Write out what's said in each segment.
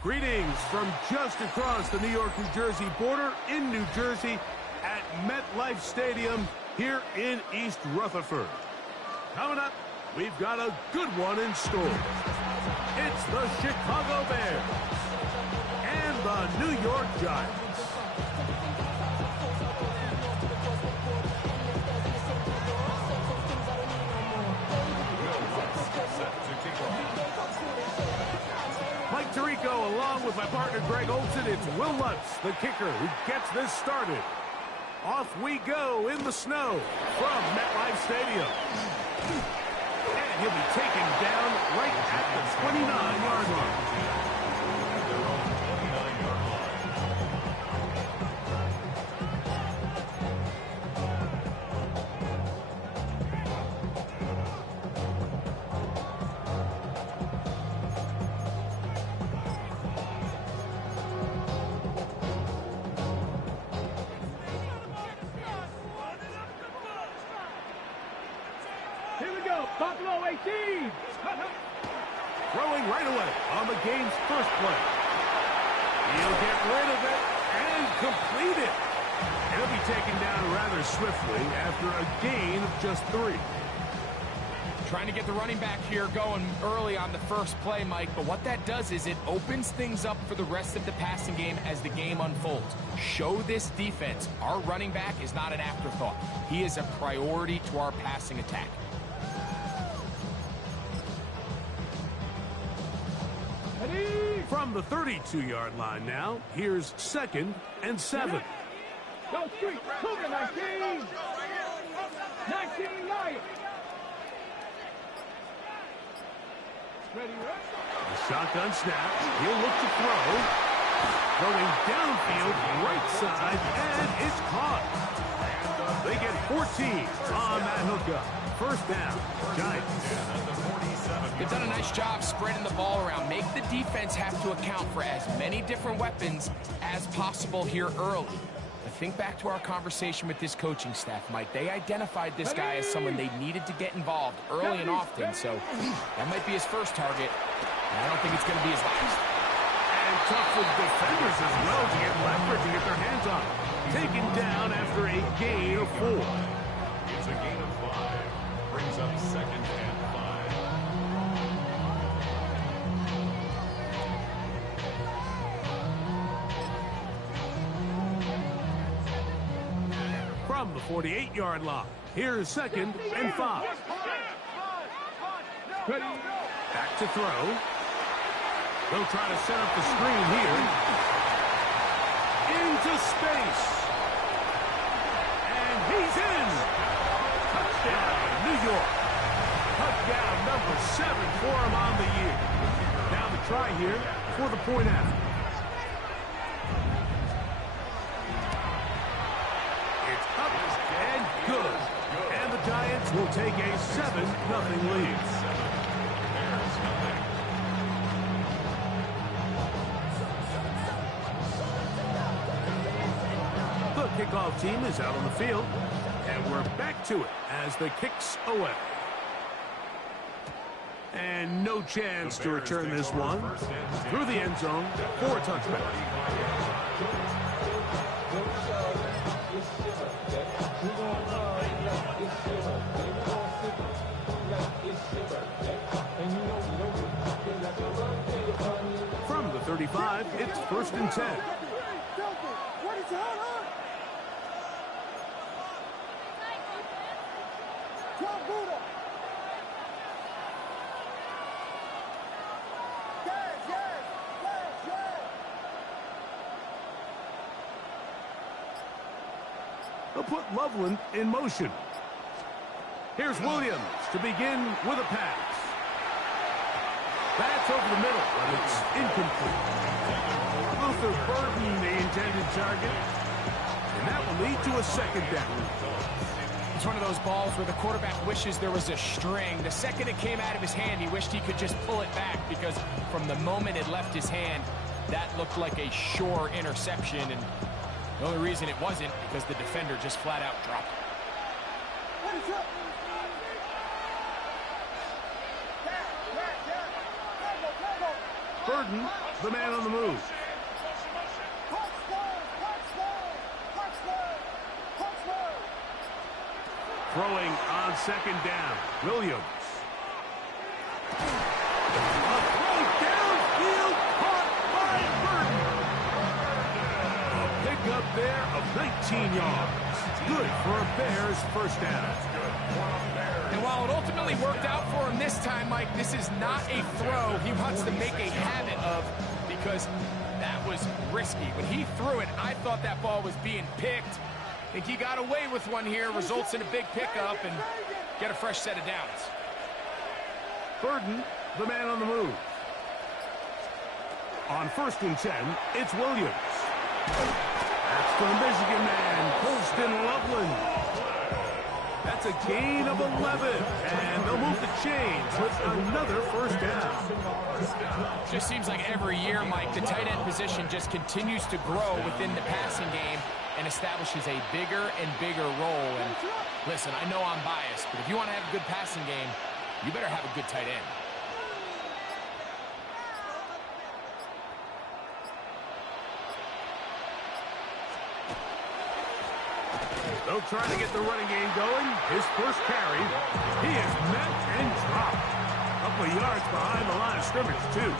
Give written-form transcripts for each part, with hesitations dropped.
Greetings from just across the New York-New Jersey border in New Jersey at MetLife Stadium here in East Rutherford. Coming up, we've got a good one in store. It's the Chicago Bears and the New York Giants. Mike Tirico along with my partner Greg Olson. It's Will Lutz, the kicker, who gets this started. Off we go in the snow from MetLife Stadium. And he'll be taken down right at the 29-yard line. Buffalo 18! Throwing right away on the game's first play. He'll get rid of it and complete it. He'll be taken down rather swiftly after a gain of just 3. Trying to get the running back here going early on the first play, Mike, but what that does is it opens things up for the rest of the passing game as the game unfolds. Show this defense our running back is not an afterthought. He is a priority to our passing attack. From the 32-yard line now, here's 2nd and 7. Go Street, Cougar 19! 19 Lions! Ready, The shotgun snap, he'll look to throw. Throwing downfield, right side, and it's caught. They get 14 on that hookup. First down, Giants. They've done a nice job spreading the ball around. Make the defense have to account for as many different weapons as possible here early. But think back to our conversation with this coaching staff, Mike. They identified this guy as someone they needed to get involved early and often, so that might be his first target. And I don't think it's going to be his last. And tough with defenders as well to get leverage and get their hands on him. Taken down after a gain of 4. It's a gain of 5. Brings up 2nd and 5. From the 48-yard line, here's 2nd and 5. Back to throw. They'll try to set up the screen here. Into space. And he's in. Touchdown, New York. Touchdown number 7 for him on the year. Now the try here for the point after. Good. And the Giants will take a 7-0 lead. The kickoff team is out on the field, and we're back to it as the kick's away. And no chance to return this one through the end zone for a touchback. From the 35, it's 1st and 10. They'll put Loveland in motion. Here's Williams to begin with a pass. That's over the middle, but it's incomplete. Luther Burden, the intended target. And that will lead to a 2nd down. It's one of those balls where the quarterback wishes there was a string. The second it came out of his hand, he wished he could just pull it back because from the moment it left his hand, that looked like a sure interception. And the only reason it wasn't because the defender just flat out dropped it. What is up? Burden, the man on the move. Throwing on second down, Williams. A throw downfield caught by Burden. A pickup there of 19 yards. Good for a Bears first down. And while it ultimately worked out for him this time, Mike, this is not a throw he wants to make a habit of because that was risky. When he threw it, I thought that ball was being picked. I think he got away with one here, results in a big pickup and get a fresh set of downs. Burden, the man on the move. On 1st and 10, it's Williams. That's the Michigan man, Colston Loveland. That's a gain of 11, and they'll move the chains with another first down. Just seems like every year, Mike, the tight end position just continues to grow within the passing game and establishes a bigger and bigger role. And listen, I know I'm biased, but if you want to have a good passing game, you better have a good tight end. They'll try to get the running game going. His first carry, he is met and dropped. A couple of yards behind the line of scrimmage, too.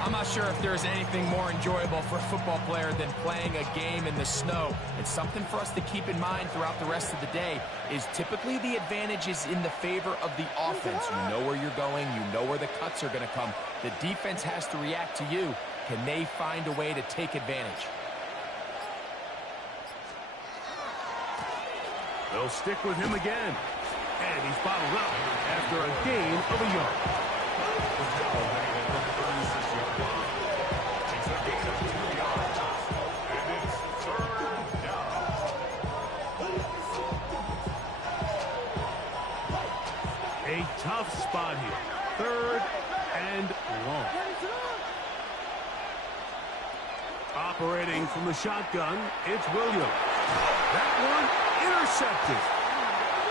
I'm not sure if there's anything more enjoyable for a football player than playing a game in the snow. It's something for us to keep in mind throughout the rest of the day is typically the advantage is in the favor of the offense. You know where you're going. You know where the cuts are going to come. The defense has to react to you. Can they find a way to take advantage? They'll stick with him again. And he's bottled up after a gain of a yard. A tough spot here. 3rd and long. Operating from the shotgun, it's Williams. That one intercepted.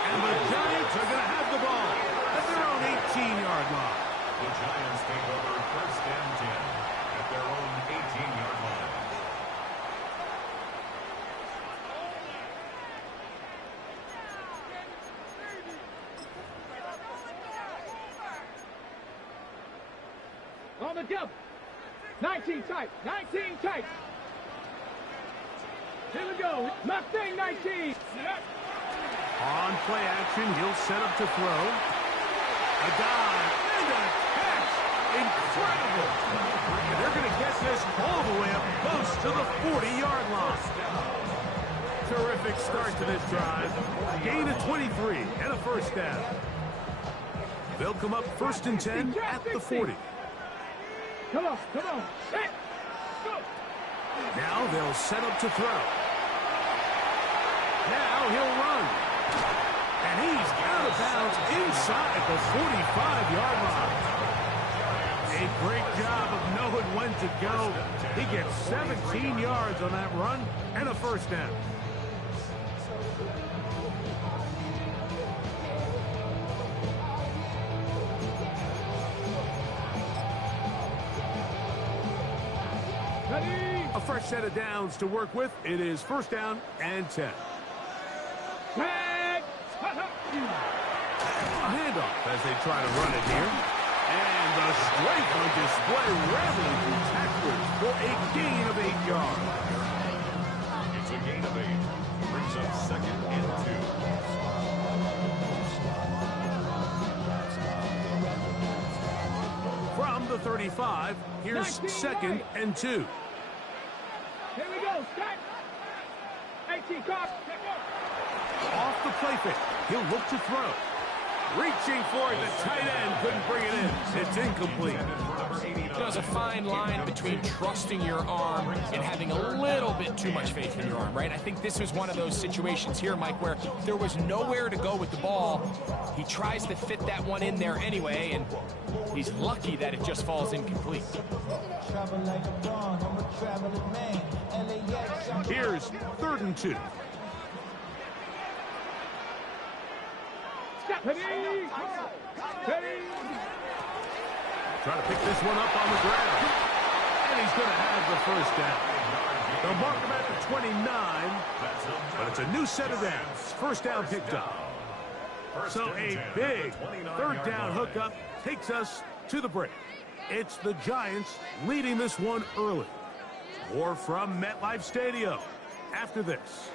And the Giants are going to have the ball at their own 18-yard line. The Giants take over 1st and 10 at their own 18-yard line. On the jump. 19 tight. 19 tight. Here we go. Mustang 19. On play action, he'll set up to throw. A dive and a catch. Incredible. And they're going to get this all the way up close to the 40-yard line. Terrific start to this drive. Gain of 23 and a first down. They'll come up 1st and 10 at the 40. Come on, come on. Hey, go. Now they'll set up to throw. Now he'll run. And he's out of bounds inside the 45-yard line. A great job of knowing when to go. He gets 17 yards on that run and a first down. A fresh set of downs to work with. It is 1st down and 10. A handoff as they try to run it here. And the strength on display, rattling through tacklers for a gain of 8 yards. It's a gain of 8. Brings up 2nd and 2. From the 35, here's 2nd and 2. Here we go. Start. 18 caught. Off the play fake. He'll look to throw. Reaching for it. The tight end couldn't bring it in. It's incomplete. There's a fine line between trusting your arm and having a little bit too much faith in your arm, right? I think this was one of those situations here, Mike, where there was nowhere to go with the ball. He tries to fit that one in there anyway, and he's lucky that it just falls incomplete. Here's 3rd and 2. Trying to pick this one up on the ground. And he's going to have the first down. They'll mark him at the 29, but it's a new set of downs. First down picked up. So a big third down hookup takes us to the break. It's the Giants leading this one early. More from MetLife Stadium after this.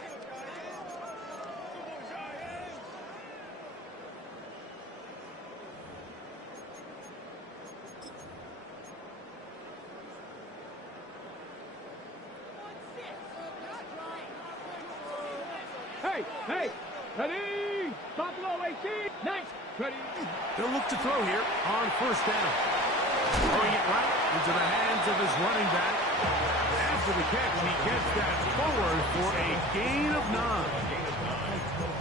Hey, ready, Buffalo AC, nice, ready. They'll look to throw here on first down. Throwing it right into the hands of his running back. After the catch, he gets that forward for a gain of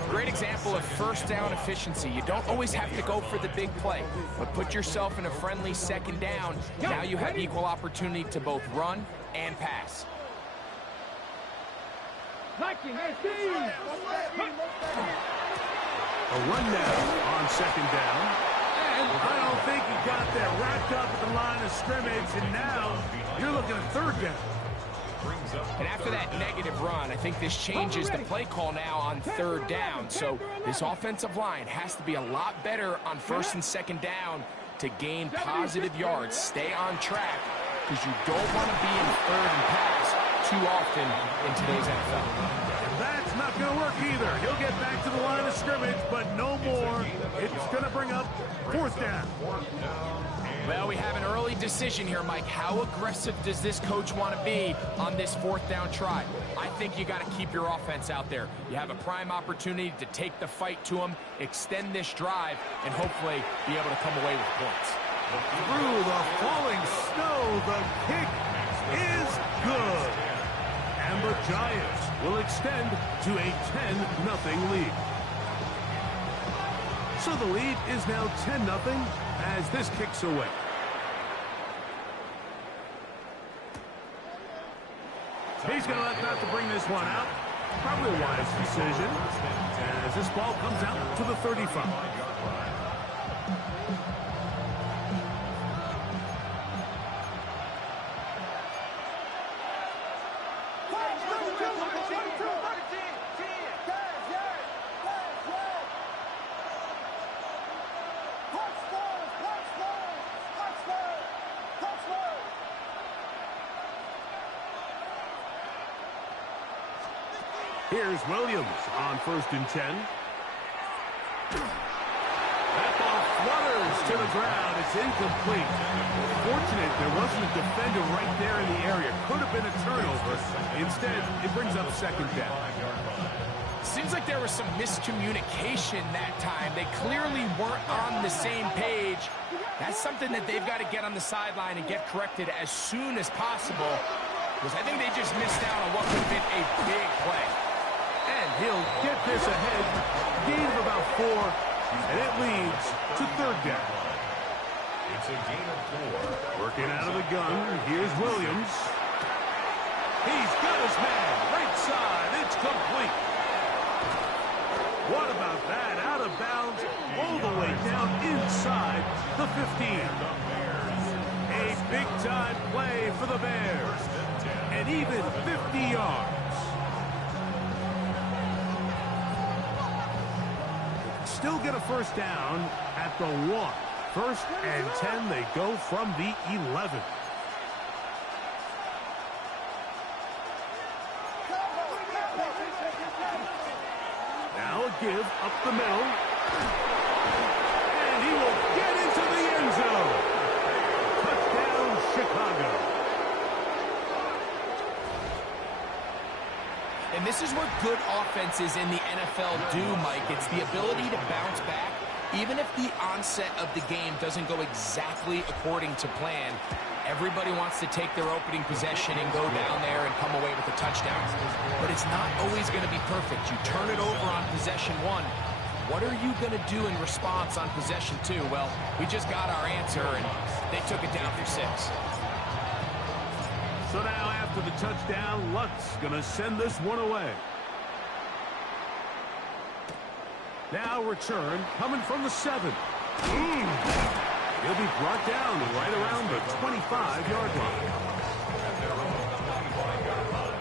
9. Great example of first down efficiency. You don't always have to go for the big play, but put yourself in a friendly second down. Now you have equal opportunity to both run and pass. A rundown on second down. And I don't think he got that wrapped up at the line of scrimmage, and now you're looking at third down. And after that negative run, I think this changes the play call now on third down. So this offensive line has to be a lot better on first and second down to gain positive yards. Stay on track, because you don't want to be in third and pass too often in today's NFL. That's not going to work either. He'll get back to the line of scrimmage, but no more. It's going to bring up fourth down. Well, we have an early decision here, Mike. How aggressive does this coach want to be on this fourth down try? I think you got to keep your offense out there. You have a prime opportunity to take the fight to him, extend this drive, and hopefully be able to come away with points. Through the falling snow, the kick is good. And the Giants will extend to a 10-0 lead. So the lead is now 10-0 as this kicks away. He's going to let that to bring this one out. Probably a wise decision as this ball comes out to the 35. Here's Williams on 1st and 10. That ball flutters to the ground. It's incomplete. Fortunate there wasn't a defender right there in the area. Could have been a turnover. Instead, it brings up second down. Seems like there was some miscommunication that time. They clearly weren't on the same page. That's something that they've got to get on the sideline and get corrected as soon as possible, because I think they just missed out on what would have been a big play. And he'll get this ahead. Gain of about 4, and it leads to third down. It's a gain of 4. Working out of the gun, here's Williams. He's got his man, right side, it's complete. What about that? Out of bounds, all the way down inside the 15. A big-time play for the Bears. And even 50 yards. Still get a first down at the 1. 1st and 10, they go from the 11. Now a give up the middle. And he will get into the end zone. Touchdown, Chicago. And this is what good offenses in the NFL do, Mike. It's the ability to bounce back, even if the onset of the game doesn't go exactly according to plan. Everybody wants to take their opening possession and go down there and come away with a touchdown. But it's not always going to be perfect. You turn it over on possession 1. What are you going to do in response on possession 2? Well, we just got our answer, and they took it down for 6. So now after the touchdown, Lutz going to send this one away. Now return coming from the 7. He'll be brought down right around the 25-yard line. At their own 25-yard line.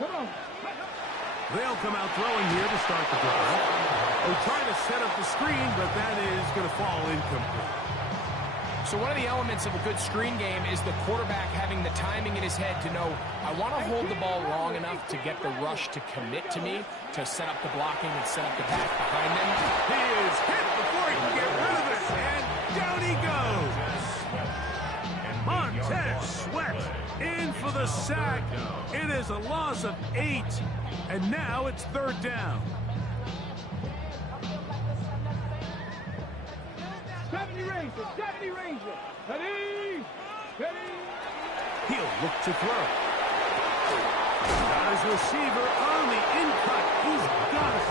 Come on. They'll come out throwing here to start the drive. They try to set up the screen, but that is going to fall incomplete. So one of the elements of a good screen game is the quarterback having the timing in his head to know, I want to hold the ball long enough to get the rush to commit to me, to set up the blocking and set up the pass behind them. He is hit before he can get rid of it, and down he goes. Montez Sweat in for the sack. It is a loss of 8, and now it's 3rd down. 70 Ranger. Ready. He'll look to throw. Got his receiver on the in-cut. He's got it.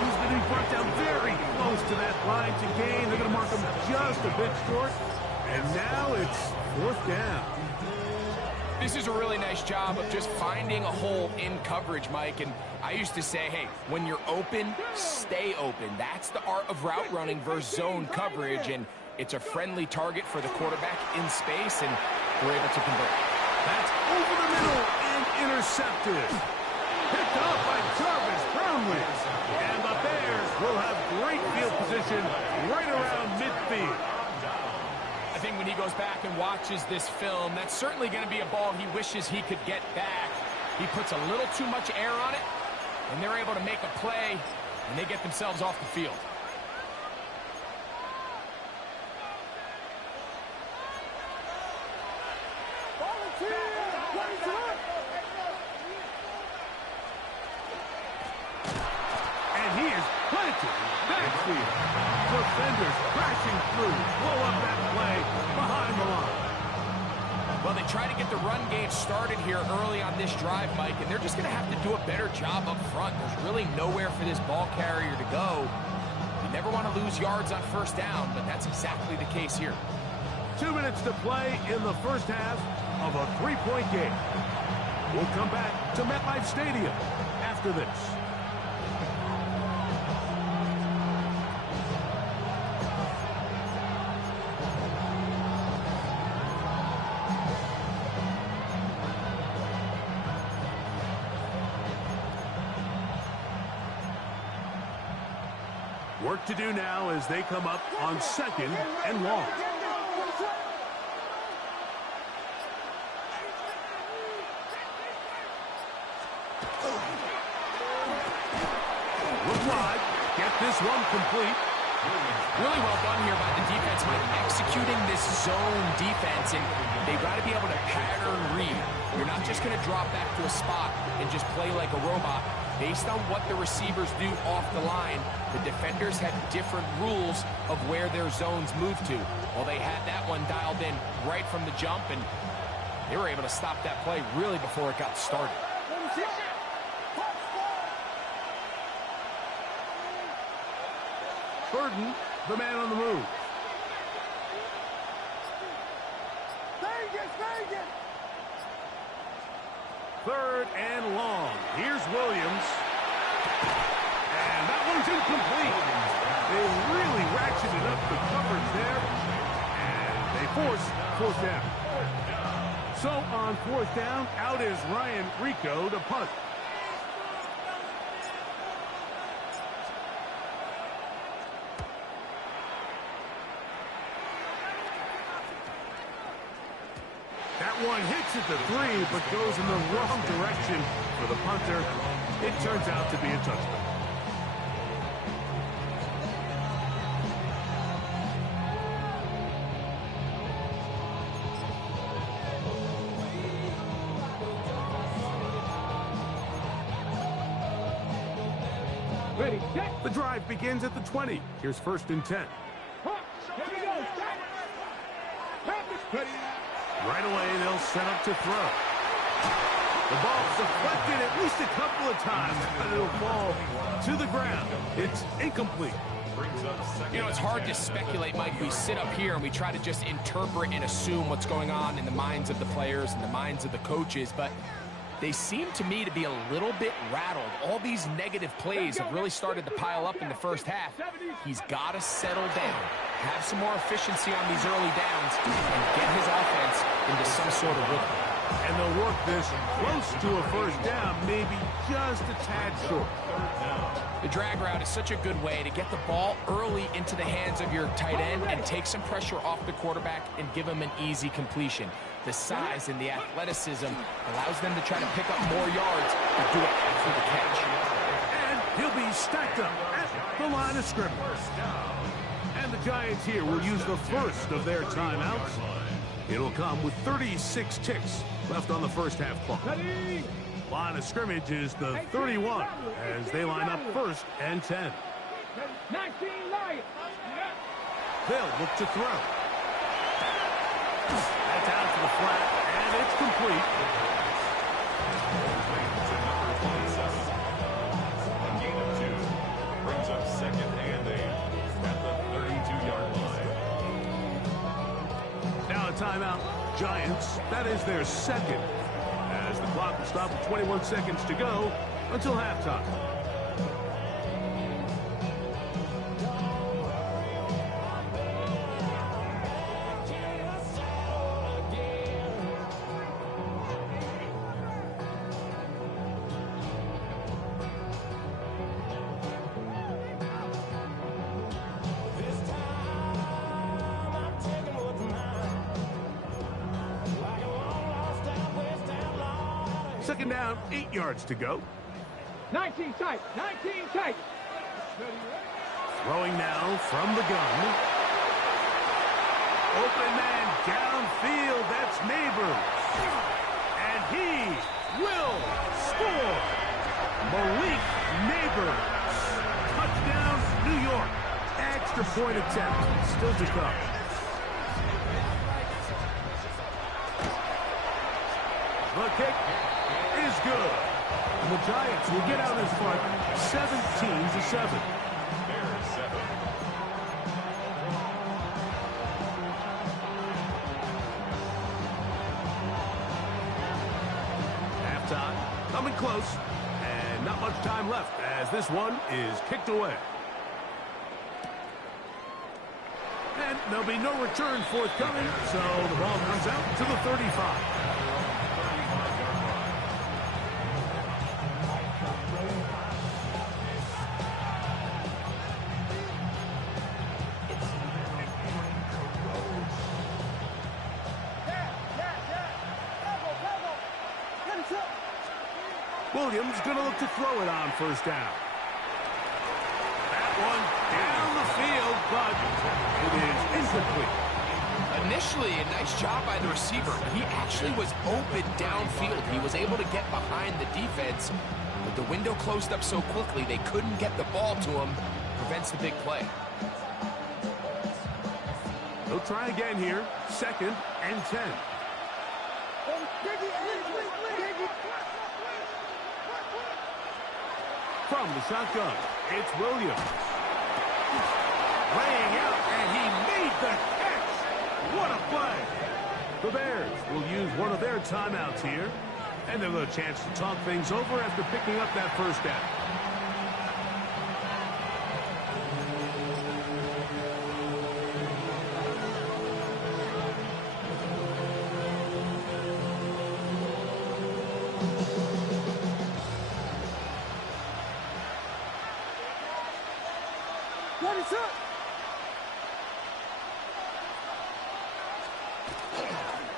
He's going to be brought down very close to that line to gain. They're going to mark him just a bit short. And now it's 4th down. This is a really nice job of just finding a hole in coverage, Mike. And I used to say, hey, when you're open, stay open. That's the art of route running versus zone coverage. And it's a friendly target for the quarterback in space, and we're able to convert. That's over the middle and intercepted. Picked up by Jarvis Brownlee. And the Bears will have great field position right around midfield. I think when he goes back and watches this film, that's certainly going to be a ball he wishes he could get back. He puts a little too much air on it, and they're able to make a play, and they get themselves off the field. And he is planted backfield. Defenders crashing through. Blow up that play behind the line. Well, they try to get the run game started here early on this drive, Mike, and they're just going to have to do a better job up front. There's really nowhere for this ball carrier to go. You never want to lose yards on 1st down, but that's exactly the case here. 2 minutes to play in the first half of a 3-point game. We'll come back to MetLife Stadium after this. Work to do now as they come up on 2nd and long. Look wide. Get this one complete. Really well done here by the defense, Mike, executing this zone defense, and they've got to be able to pattern read. You're not just going to drop back to a spot and just play like a robot. Based on what the receivers do off the line, the defenders have different rules of where their zones move to. Well, they had that one dialed in right from the jump, and they were able to stop that play really before it got started. Burden, the man on the move. Third and long. Here's Williams. And that one's incomplete. They really ratcheted up the coverage there. And they force 4th down. So on 4th down, out is Ryan Rico to punt. That one hits at the 3, but goes in the wrong direction for the punter. It turns out to be a touchdown. Ready, set. The drive begins at the 20. Here's 1st and 10. Here we go. Ready. Right away, they'll set up to throw. The ball's deflected at least a couple of times, but it'll fall to the ground. It's incomplete. You know, it's hard to speculate, Mike. We sit up here and we try to just interpret and assume what's going on in the minds of the players and the minds of the coaches, but they seem to me to be a little bit rattled. All these negative plays have really started to pile up in the first half. He's got to settle down, have some more efficiency on these early downs, and get his offense into some sort of rhythm. And they'll work this close to a first down, maybe just a tad short. The drag route is such a good way to get the ball early into the hands of your tight end and take some pressure off the quarterback and give him an easy completion. The size and the athleticism allows them to try to pick up more yards and do it after the catch. And he'll be stacked up at the line of scrimmage. And the Giants here will use the first of their timeouts. It'll come with 36 ticks left on the first half clock. Line of scrimmage is the 31 as they line up first and 10. 19 Lions. They'll look to throw. That's out to the flat, and it's complete. A gain of 2 brings up second and 8 at the 32-yard line. Now a timeout. Giants, that is their second, as the clock will stop with 21 seconds to go until halftime. Second down, 8 yards to go. 19 tight. 19 tight. Throwing now from the gun. Open man downfield. That's Neighbors. And he will score. Malik Neighbors. Touchdown, New York. Extra point attempt. Still to come. The kick is good. And the Giants will get out in front 17-7. Bears 7. Halftime coming close, and not much time left as this one is kicked away. And there'll be no return forthcoming, so the ball comes out to the 35. Williams going to look to throw it on first down. That one down the field, but it is incomplete. Initially, a nice job by the receiver. He actually was open downfield. He was able to get behind the defense, but the window closed up so quickly they couldn't get the ball to him. Prevents the big play. They'll try again here. Second and 10. From the shotgun, it's Williams. Laying out, and he made the catch. What a play. The Bears will use one of their timeouts here, and they'll have a chance to talk things over after picking up that first down.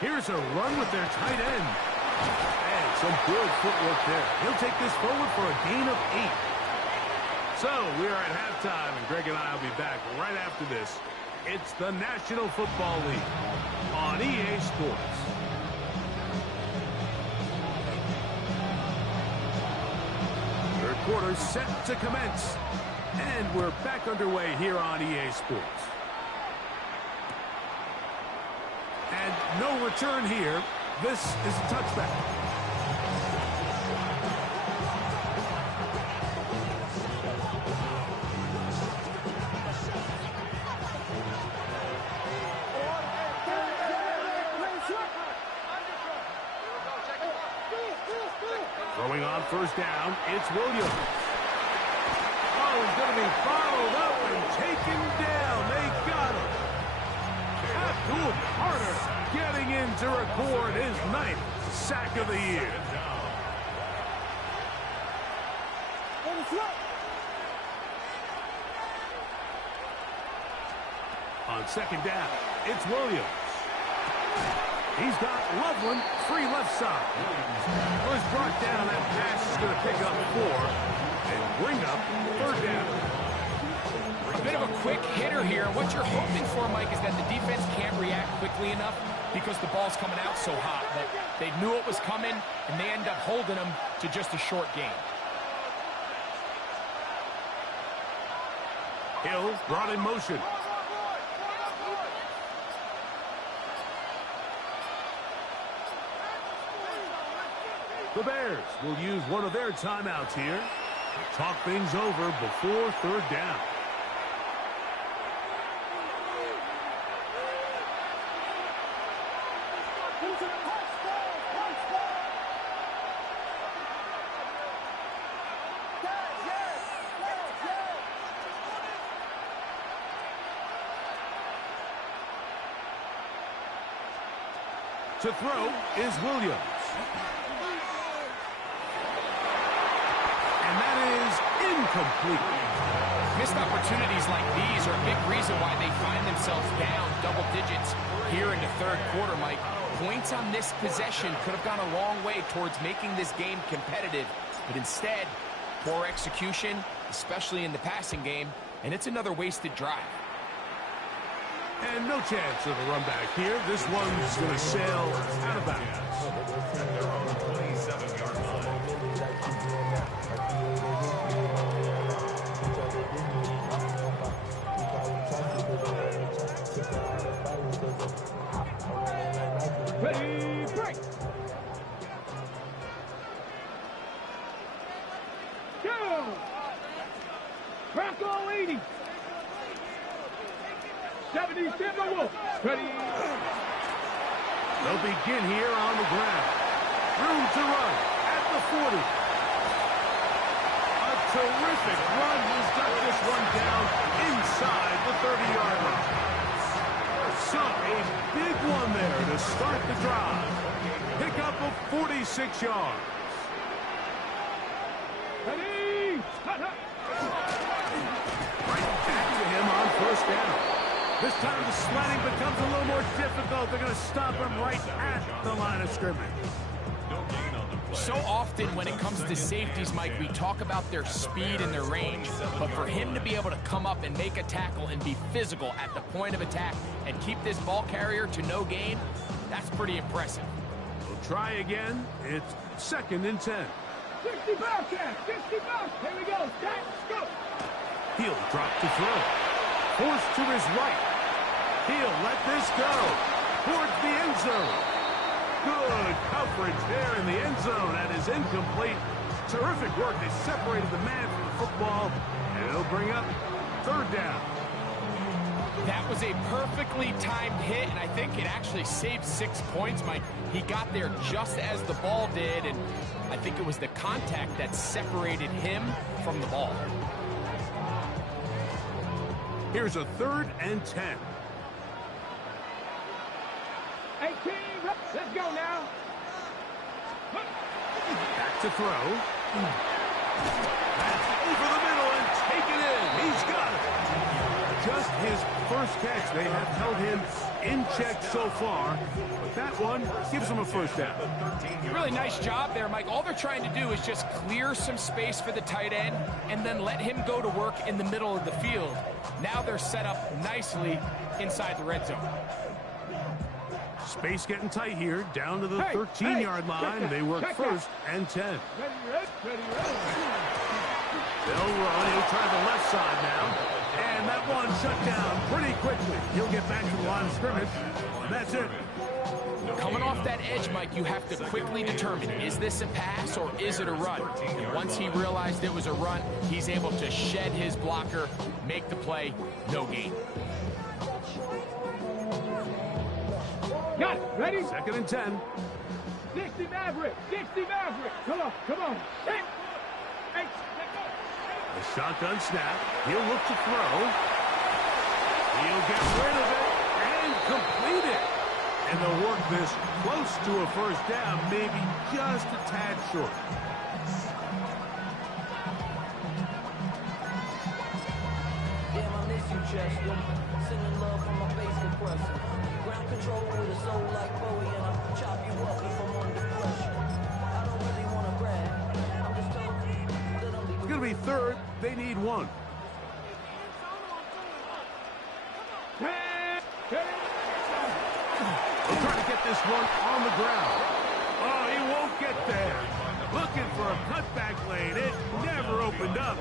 Here's a run with their tight end. And some good footwork there. He'll take this forward for a gain of 8. So we are at halftime, and Greg and I will be back right after this. It's the National Football League on EA Sports. Third quarter set to commence. And we're back underway here on EA Sports. And no return here. This is a touchback. first down. It's Williams. Oh, he's going to be followed up and taken down. They got him. Abdul-Carter getting in to record his 9th sack of the year. On second down, it's Williams. He's got Loveland free left side. Was brought down. That pass is going to pick up 4 and bring up third down. A bit of a quick hitter here. What you're hoping for, Mike, is that the defense can't react quickly enough because the ball's coming out so hot. But they knew it was coming, and they end up holding them to just a short gain. Hill brought in motion. The Bears will use one of their timeouts here to talk things over before third down. To throw is Williams. And that is incomplete. Missed opportunities like these are a big reason why they find themselves down double digits here in the third quarter, Mike. Points on this possession could have gone a long way towards making this game competitive. But instead, poor execution, especially in the passing game, and it's another wasted drive. And no chance of a run back here. This one's going to sail out of bounds. At their own 27-yard line. Ready, break. Go. Rocco 80. 77 Wolf. Ready. They'll begin here on the ground. Room to run at the 40. A terrific run. He's got this one down inside the 30-yard line. So a big one there to start the drive. Pick up of 46 yards. Ready. Right back to him on first down. This time the sledding becomes a little more difficult. They're going to stop him right at the line of scrimmage. No gain on the play. So often when it comes to safeties, Mike, we talk about their speed and their range. But for him to be able to come up and make a tackle and be physical at the point of attack and keep this ball carrier to no gain, that's pretty impressive. We'll try again. It's 2nd and 10. 60 Bobcats. 60 Bobcats. Here we go. Stats, go. He'll drop to throw. Forced to his right. He'll let this go towards the end zone. Good coverage there in the end zone. That is incomplete. Terrific work. They separated the man from the football, and it'll bring up third down. That was a perfectly timed hit, and I think it actually saved 6 points, Mike. He got there just as the ball did, and I think it was the contact that separated him from the ball. Here's a 3rd and 10. 18. Let's go now. Back to throw. That's over the middle and taken in. He's got it. Just his first catch. They have held him in check so far, but that one gives him a first down. Really nice job there, Mike. All they're trying to do is just clear some space for the tight end and then let him go to work in the middle of the field. Now they're set up nicely inside the red zone. Space getting tight here, down to the 13-yard line. They work 1st and 10. Ready. They'll run. He'll try the left side now. And that one shut down pretty quickly. He'll get back to the line of scrimmage. And that's it. Coming off that edge, Mike, you have to quickly determine, is this a pass or is it a run? And once he realized it was a run, he's able to shed his blocker, make the play, no gain. Got it. Ready. 2nd and 10. 60 60 Maverick. 60 Maverick. Come on, come on. Hey. Hey. A shotgun snap. He'll look to throw. He'll get rid of it and complete it. And they'll work this close to a first down, maybe just a tad short. Damn, I miss you, Chester. Sending love from my face compressor. Ground control with a soul like Bowie, and I'll chop you up if I'm under pressure. I don't really want to brag. I'm just talking that I'm It's going to be third. They need one. They'll try to get this one on the ground. Oh, he won't get there. Looking for a cutback lane. It never opened up.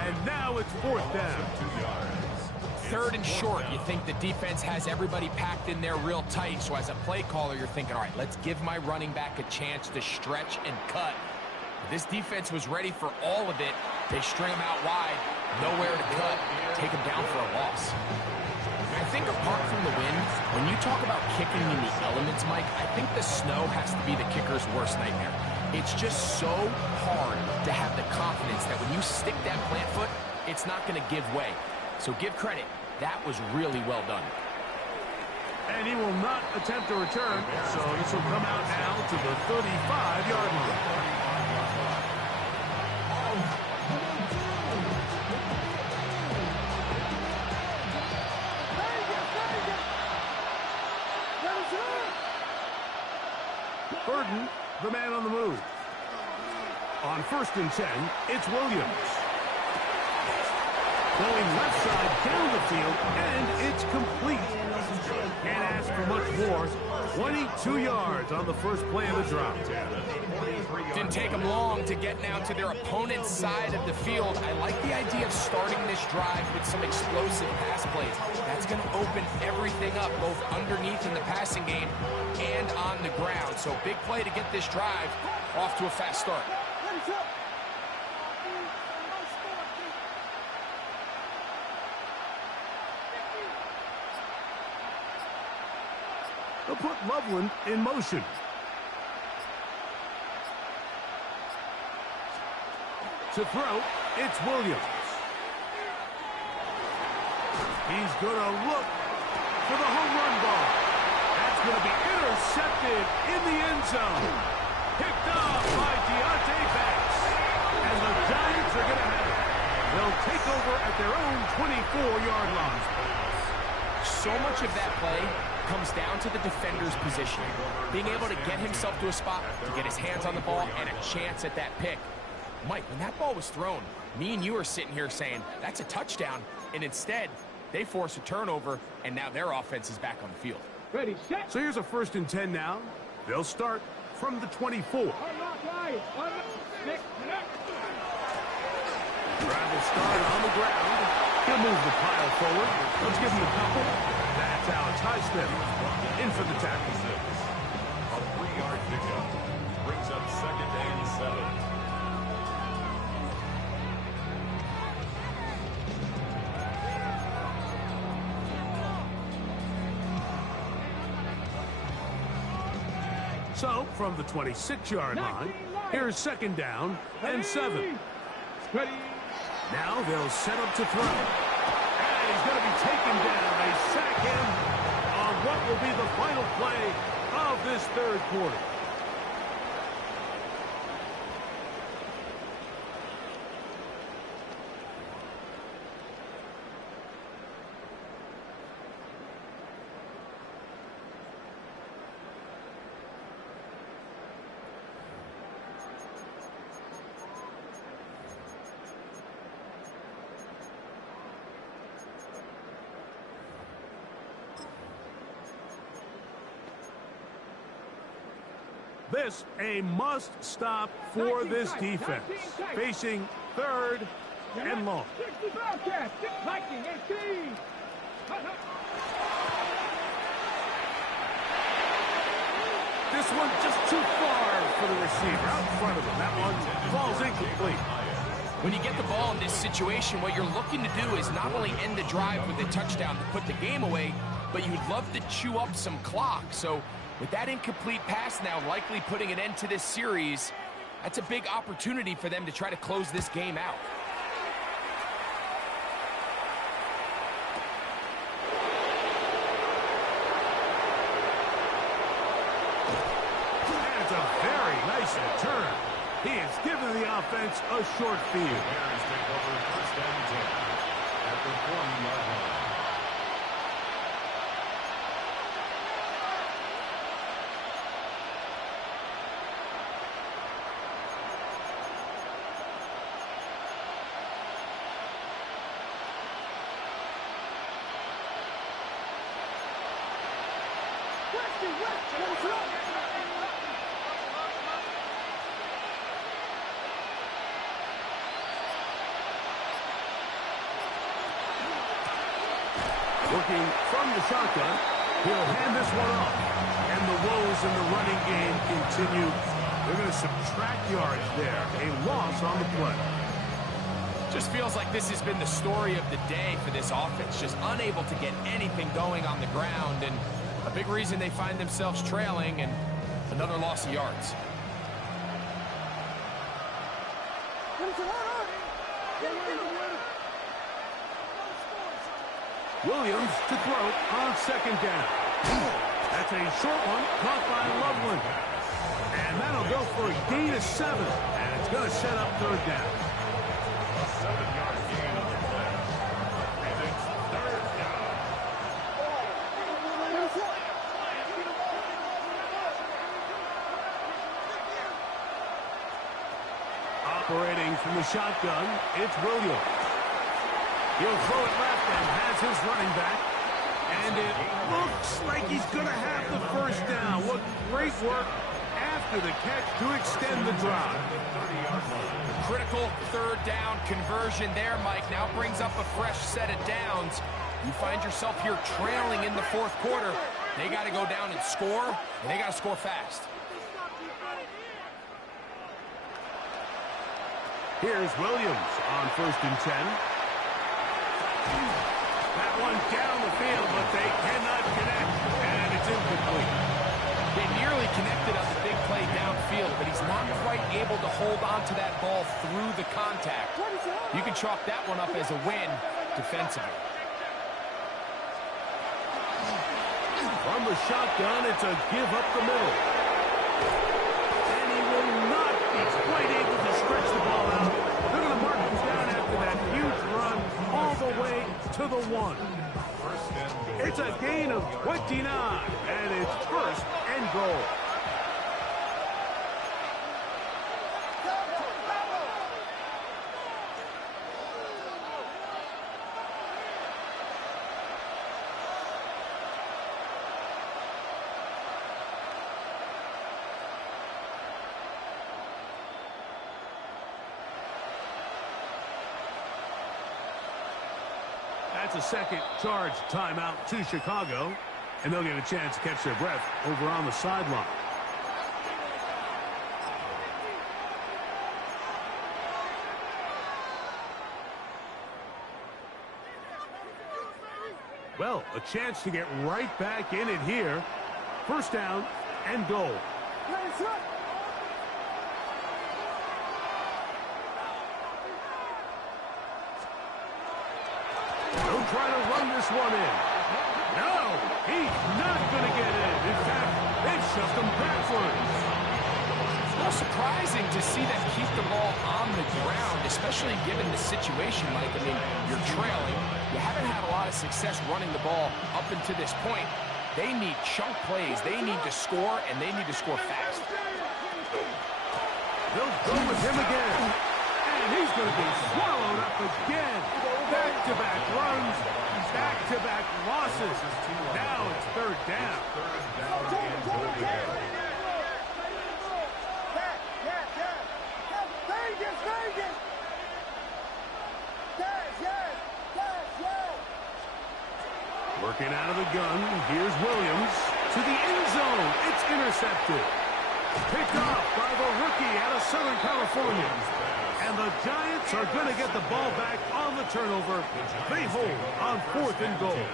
And now it's fourth down. 2 yards. Third and short. You think the defense has everybody packed in there real tight. So as a play caller, you're thinking, all right, let's give my running back a chance to stretch and cut. This defense was ready for all of it. They string him out wide. Nowhere to cut. Take him down for a loss. I think apart from the wind, when you talk about kicking in the elements, Mike, I think the snow has to be the kicker's worst nightmare. It's just so hard to have the confidence that when you stick that plant foot, it's not going to give way. So give credit. That was really well done. And he will not attempt a return, so this will come out now to the 35-yard line. Burden, the man on the move. On 1st and 10, it's Williams. Going left side down the field, and it's complete. Can't ask for much more. 22 yards on the first play of the drop. Didn't take them long to get now to their opponent's side of the field. I like the idea of starting this drive with some explosive pass plays. That's going to open everything up, both underneath in the passing game and on the ground. So big play to get this drive off to a fast start. They'll put Loveland in motion. To throw, it's Williams. He's going to look for the home run ball. That's going to be intercepted in the end zone. Picked off by Deontay Banks. And the Giants are going to have it. They'll take over at their own 24-yard line. So much of that play comes down to the defender's positioning. Being able to get himself to a spot, to get his hands on the ball, and a chance at that pick. Mike, when that ball was thrown, me and you are sitting here saying, that's a touchdown, and instead, they force a turnover, and now their offense is back on the field. Ready, set. So here's a 1st and 10 now. They'll start from the 24. Unlock line. Unlock. Travel start on the ground. He'll move the pile forward. Let's give him a couple. That's Alex Highsmith in for the tackle. A 3-yard pickup brings up 2nd and 7. So, from the 26-yard line, here's 2nd down and 7. Ready. Now they'll set up to throw. And he's going to be taken down. They sack him on what will be the final play of this 3rd quarter. This a must-stop for this defense. Facing 3rd and long. 60 Bobcats. Viking 18. This one just too far for the receiver. Out in front of him. That one falls incomplete. When you get the ball in this situation, what you're looking to do is not only end the drive with a touchdown to put the game away, but you'd love to chew up some clock. So With that incomplete pass now likely putting an end to this series, that's a big opportunity for them to try to close this game out. And it's a very nice return. He has given the offense a short field. Bears take over first and 10 at the 40-yard line. Working from the shotgun, he'll hand this one off. And the woes in the running game continue. They're going to subtract yards there. A loss on the play. Just feels like this has been the story of the day for this offense. Just unable to get anything going on the ground. And a big reason they find themselves trailing and another loss of yards. Williams to throw on second down. That's a short one caught by Loveland. And that'll go for a gain of 7. And it's going to set up third down. A 7-yard gain on the play. And it's third down. Operating from the shotgun, it's Williams. He'll throw it left and has his running back. And it looks like he's going to have the first down. What great work after the catch to extend the drive. Critical third down conversion there, Mike. Now brings up a fresh set of downs. You find yourself here trailing in the fourth quarter. They got to go down and score, and they got to score fast. Here's Williams on first and 10. That one down the field, but they cannot connect, and it's incomplete. They nearly connected on the big play downfield, but he's not quite able to hold on to that ball through the contact. You can chalk that one up as a win defensively. From the shotgun, it's a give up the middle. And he will not be quite able to stretch the ball out. They're going to mark him down after that huge run all the way to the 1. It's a gain of 29, and it's first and goal. That's a second charge timeout to Chicago, and they'll get a chance to catch their breath over on the sideline. Well, a chance to get right back in it here. First down and goal. They'll try to run this one in. No, he's not going to get in. In fact, they've shoved him backwards. It's a little surprising to see them keep the ball on the ground, especially given the situation, Mike. I mean, you're trailing. You haven't had a lot of success running the ball up until this point. They need chunk plays. They need to score, and they need to score fast. They'll go with him again. And he's going to be swallowed up again. Back-to-back runs, back-to-back losses. Now it's third down. Working out of the gun, here's Williams to the end zone. It's intercepted. Picked off by the rookie out of Southern California. And the Giants are going to get the ball back on the turnover. They hold on 4th and goal.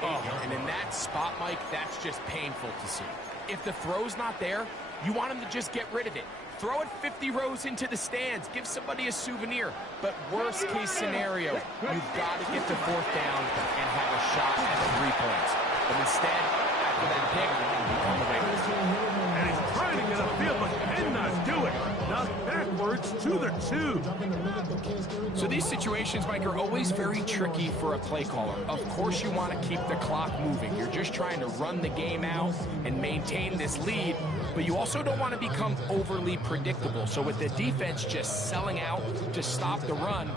Oh, and in that that spot, Mike, that's just painful to see. If the throw's not there, you want him to just get rid of it. Throw it 50 rows into the stands. Give somebody a souvenir. But worst case scenario, you've got to get to fourth down and have a shot at 3 points. But instead, after that pick, you come away with it. And he's trying to get upfield, but cannot do it. Knocked backwards to the 2. So these situations, Mike, are always very tricky for a play caller. Of course you want to keep the clock moving. You're just trying to run the game out and maintain this lead, but you also don't want to become overly predictable. So with the defense just selling out to stop the run,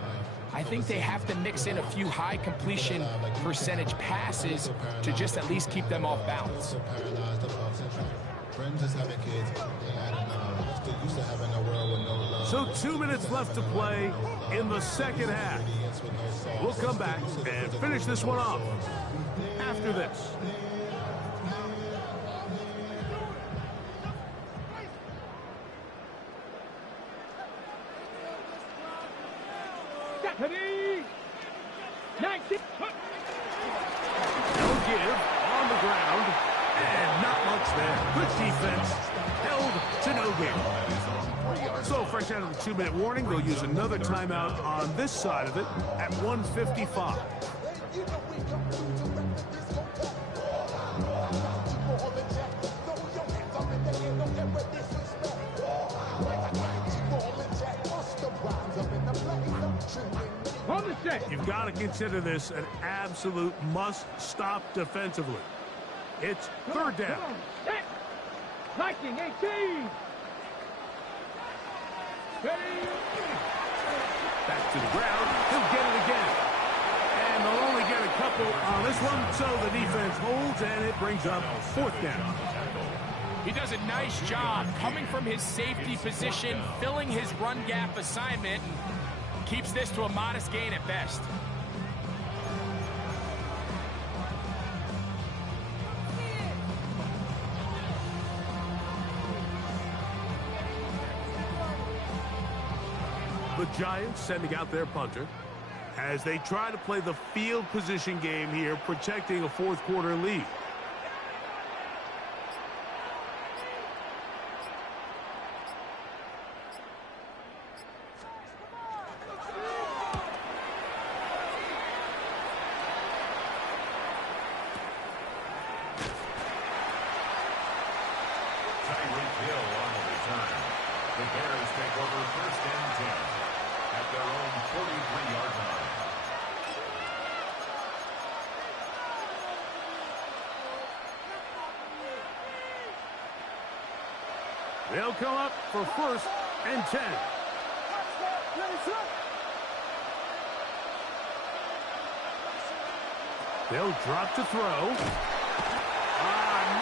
I think they have to mix in a few high completion percentage passes to just at least keep them off balance. So 2 minutes left to play in the second half. We'll come back and finish this one off after this. Ready? 19. No give on the ground, and not much there. Good defense, held to no gain. So fresh out of the 2-minute warning, they'll use another timeout on this side of it at 1:55. On the set. You've got to consider this an absolute must-stop defensively. It's third down. Set. Viking 18. Ready? Back to the ground. He'll get it again. And they'll only get a couple on this one, so the defense holds, and it brings up fourth down. He does a nice job coming from his safety position, filling his run gap assignment, and keeps this to a modest gain at best. The Giants sending out their punter as they try to play the field position game here, protecting a fourth quarter lead. The Bears take over first and 10 at their own 43-yard line. They'll come up for first and 10. They'll drop to throw.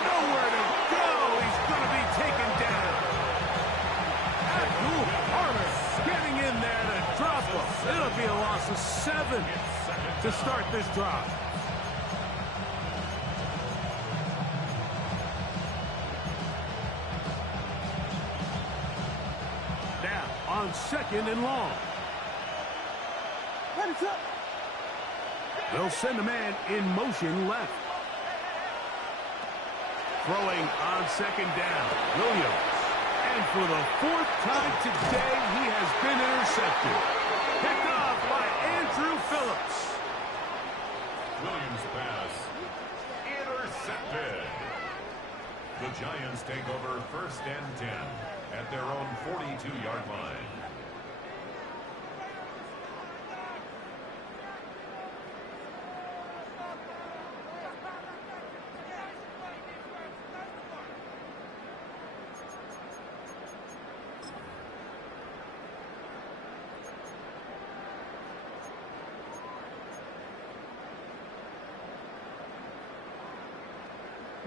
Nowhere to go. He's going to be taken down. Getting in there to drop him. It'll be a loss of 7 to start this drive. Now on second and long. They'll send a man in motion left. Throwing on second down, Williams. And for the fourth time today, he has been intercepted. Picked off by Andrew Phillips. Williams' pass intercepted. The Giants take over first and 10 at their own 42-yard line.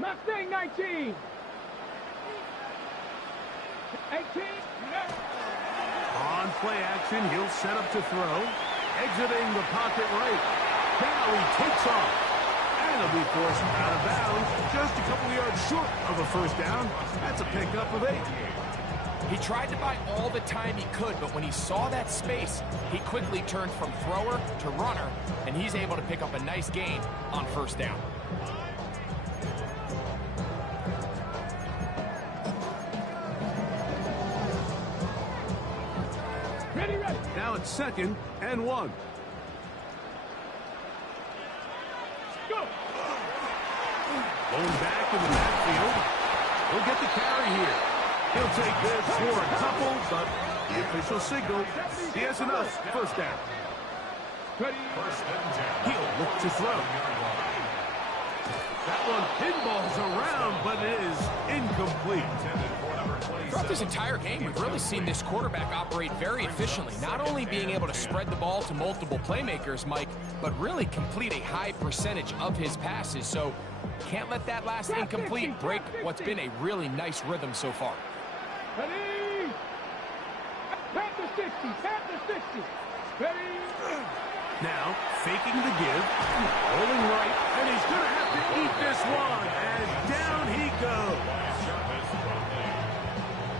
Mustang 19. 18. On play action, he'll set up to throw. Exiting the pocket right. Now he takes off. And he'll be forced out of bounds. Just a couple of yards short of a first down. That's a pickup of 8. He tried to buy all the time he could, but when he saw that space, he quickly turned from thrower to runner, and he's able to pick up a nice gain on first down. on 2nd and 1. Go! Going back into the backfield. He'll get the carry here. He'll take this for a couple, but the official signal, he has enough. First down. Ready? First and 10. He'll look to throw. That one pinballs around, but it is incomplete. Throughout this entire game, we've really seen this quarterback operate very efficiently, not only being able to spread the ball to multiple playmakers, Mike, but really complete a high percentage of his passes. So can't let that last incomplete break what's been a really nice rhythm so far. Ready? Pat the 60, pat the 60. Ready? Now, faking the give, rolling right, and he's going to have to eat this one as down he goes.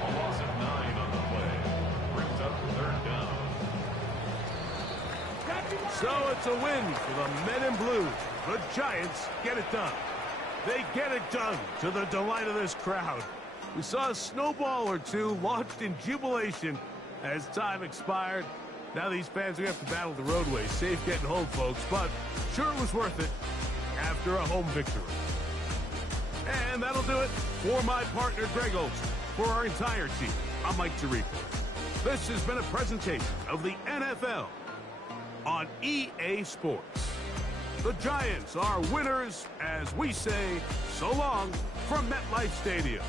A loss of 9 on the play. Brings up 3rd down. So it's a win for the Men in Blue. The Giants get it done. They get it done to the delight of this crowd. We saw a snowball or two launched in jubilation as time expired. Now these fans are going to have to battle the roadways. Safe getting home, folks, but sure it was worth it after a home victory. And that'll do it for my partner, Greg Olson. For our entire team, I'm Mike Tirico. This has been a presentation of the NFL on EA Sports. The Giants are winners as we say so long from MetLife Stadium.